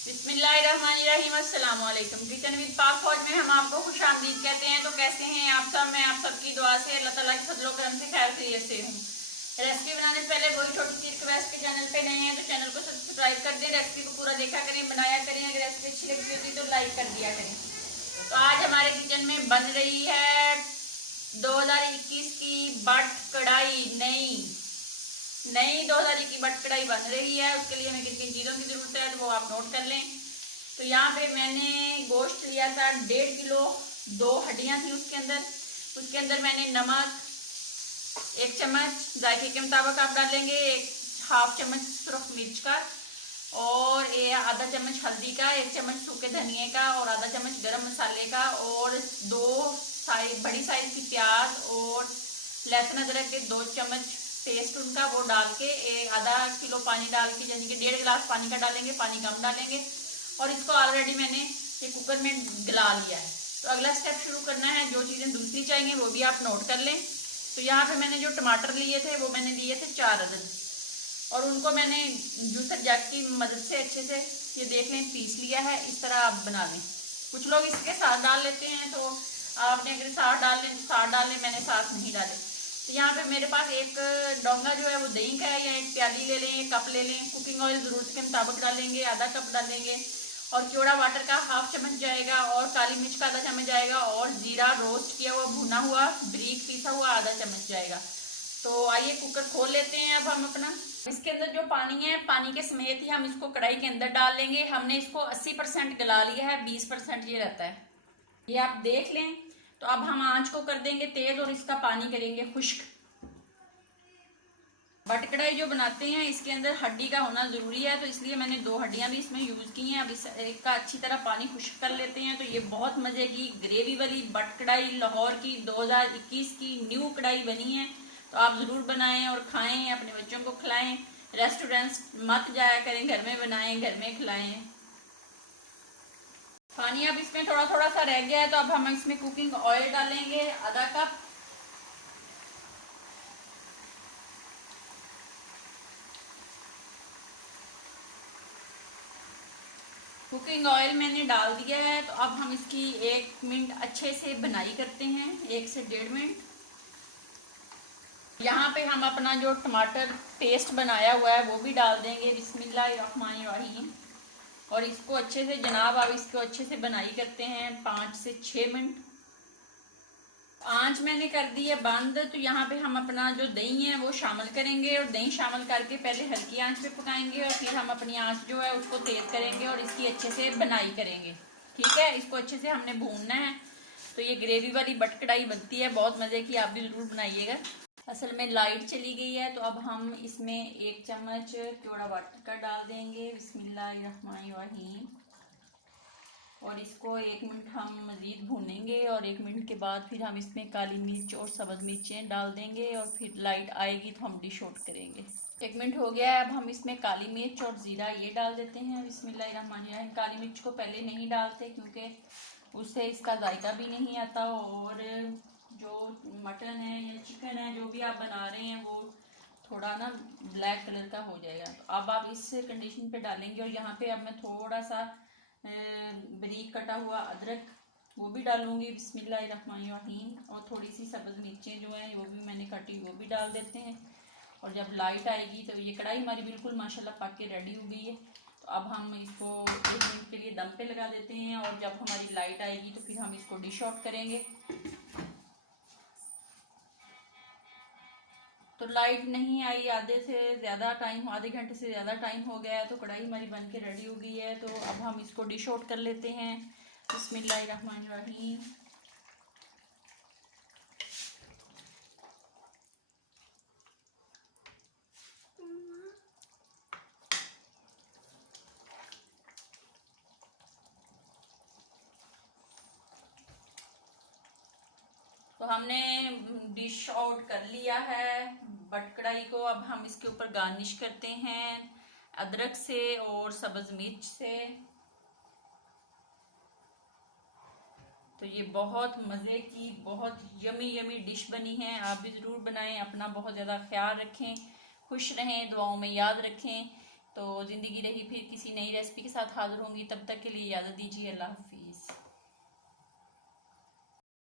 बिस्मिल्लाहिर्रहमानिर्रहीम, अस्सलाम वालेकुम। किचन विद पाक फौज में हम आपको खुशामदीद कहते हैं। तो कैसे हैं आप सब? मैं आप सबकी दुआ से अल्लाह ताला के फजलो करम से खैर खैरियत से हूँ। रेसिपी बनाने से पहले वही छोटी सी रिक्वेस्ट के चैनल पे नए हैं तो चैनल को सब्सक्राइब कर दें, रेसिपी को पूरा देखा करें, बनाया करें। अगर रेसिपी अच्छी लगती होती तो लाइक कर दिया करें। तो आज हमारे किचन में बन रही है 2021 की बट कढ़ाई। नई 2021 की बट कढ़ाई बन रही है। उसके लिए हमें किन किन चीज़ों की ज़रूरत है तो वो आप नोट कर लें। तो यहाँ पे मैंने गोश्त लिया था 1.5 किलो, 2 हड्डियाँ थी उसके अंदर मैंने नमक 1 चम्मच जायके के मुताबिक आप डालेंगे, 1/2 चम्मच सुरख मिर्च का, और आधा चम्मच हल्दी का, 1 चम्मच सूखे धनिए का, और आधा चम्मच गरम मसाले का, और 2 बड़ी साइज की प्याज, और लहसुन अदरक के 2 चम्मच पेस्ट उनका वो डाल के आधा किलो पानी डाल के, यानी कि 1.5 गिलास पानी का डालेंगे, पानी कम डालेंगे। और इसको ऑलरेडी मैंने एक कुकर में गला लिया है। तो अगला स्टेप शुरू करना है। जो चीज़ें दूसरी चाहिए वो भी आप नोट कर लें। तो यहाँ पे मैंने जो टमाटर लिए थे वो मैंने लिए थे 4 अदद, और उनको मैंने जूसर जैक की मदद से अच्छे से ये देख लें पीस लिया है। इस तरह आप बना लें। कुछ लोग इसके साथ डाल लेते हैं, तो आपने अगर साथ डाल लें तो साथ डाल लें, मैंने साथ नहीं डाले। तो यहाँ पे मेरे पास एक डोंगा जो है वो दही का है, या एक प्याली ले लें, एक कप ले लें। कुकिंग ऑयल ज़रूरत के मुताबिक डालेंगे, आधा कप डालेंगे, और केवड़ा वाटर का 1/2 चम्मच जाएगा, और काली मिर्च का आधा चम्मच जाएगा, और जीरा रोस्ट किया हुआ भुना हुआ बारीक पीसा हुआ आधा चम्मच जाएगा। तो आइए कुकर खोल लेते हैं अब हम अपना। इसके अंदर जो पानी है, पानी के समेत ही हम इसको कढ़ाई के अंदर डाल लेंगे। हमने इसको 80% गला लिया है, 20% ये रहता है, ये आप देख लें। तो अब हम आंच को कर देंगे तेज, और इसका पानी करेंगे खुश्क। बट कढ़ाई जो बनाते हैं इसके अंदर हड्डी का होना ज़रूरी है, तो इसलिए मैंने 2 हड्डियां भी इसमें यूज़ की हैं। अब इस एक का अच्छी तरह पानी खुश्क कर लेते हैं। तो ये बहुत मज़े की ग्रेवी वाली बट कढ़ाई लाहौर की 2021 की न्यू कढ़ाई बनी है। तो आप ज़रूर बनाएं और खाएं, अपने बच्चों को खिलाएं। रेस्टोरेंट्स मत जाया करें, घर में बनाएं, घर में खिलाएं। पानी अब इसमें थोड़ा थोड़ा सा रह गया है, तो अब हम इसमें कुकिंग ऑयल डालेंगे आधा कप। कुकिंग ऑयल मैंने डाल दिया है। तो अब हम इसकी 1 मिनट अच्छे से बनाई करते हैं, 1 से 1.5 मिनट। यहाँ पे हम अपना जो टमाटर पेस्ट बनाया हुआ है वो भी डाल देंगे, बिस्मिल्लाहिर्रहमानिर्रहीम। और इसको अच्छे से जनाब अब इसको अच्छे से बनाई करते हैं 5 से 6 मिनट। आंच मैंने कर दी है बंद। तो यहाँ पे हम अपना जो दही है वो शामिल करेंगे, और दही शामिल करके पहले हल्की आंच पे पकाएंगे, और फिर हम अपनी आंच जो है उसको तेज करेंगे और इसकी अच्छे से बनाई करेंगे। ठीक है, इसको अच्छे से हमने भूनना है। तो ये ग्रेवी वाली बट कढ़ाई बनती है, बहुत मज़े की, आप भी ज़रूर बनाइएगा। असल में लाइट चली गई है, तो अब हम इसमें 1 चम्मच केवड़ा वाटर का डाल देंगे, बिस्मिल्लाहिर्रहमानिर्रहीम। और इसको 1 मिनट हम मज़ीद भूनेंगे, और 1 मिनट के बाद फिर हम इसमें काली मिर्च और सब्ज़ मिर्चें डाल देंगे, और फिर लाइट आएगी तो हम डिश आउट करेंगे। 1 मिनट हो गया है। अब हम इसमें काली मिर्च और ज़ीरा ये डाल देते हैं, बिस्मिल्लाहिर्रहमानिर्रहीम। काली मिर्च को पहले नहीं डालते क्योंकि उससे इसका जायका भी नहीं आता, और जो मटन है या चिकन है जो भी आप बना रहे हैं वो थोड़ा ना ब्लैक कलर का हो जाएगा। तो अब आप इस कंडीशन पे डालेंगे। और यहाँ पे अब मैं थोड़ा सा बारीक कटा हुआ अदरक वो भी डालूंगी, बिस्मिल्लाहिर्रहमानिर्रहीम। और थोड़ी सी सब्ज़ मिर्चें जो हैं वो भी मैंने काटी वो भी डाल देते हैं। और जब लाइट आएगी तो ये कढ़ाई हमारी बिल्कुल माशाल्लाह पक के रेडी हो गई है। तो अब हम इसको 1 मिनट के लिए दम पे लगा देते हैं, और जब हमारी लाइट आएगी तो फिर हम इसको डिश आउट करेंगे। तो लाइट नहीं आई, आधे घंटे से ज़्यादा टाइम हो गया है। तो कढ़ाई हमारी बन के रेडी हो गई है। तो अब हम इसको डिश आउट कर लेते हैं, बिस्मिल्लाहिर्रहमानिर्रहीम। तो हमने डिश आउट कर लिया है बट कढ़ाई को। अब हम इसके ऊपर गार्निश करते हैं अदरक से और सब्ज़ मिर्च से। तो ये बहुत मज़े की बहुत यमी यमी डिश बनी है, आप भी ज़रूर बनाएं। अपना बहुत ज़्यादा ख्याल रखें, खुश रहें, दुआओं में याद रखें। तो ज़िंदगी रही फिर किसी नई रेसिपी के साथ हाजिर होंगी, तब तक के लिए इजाज़त दीजिए। अल्लाह हाफिज़।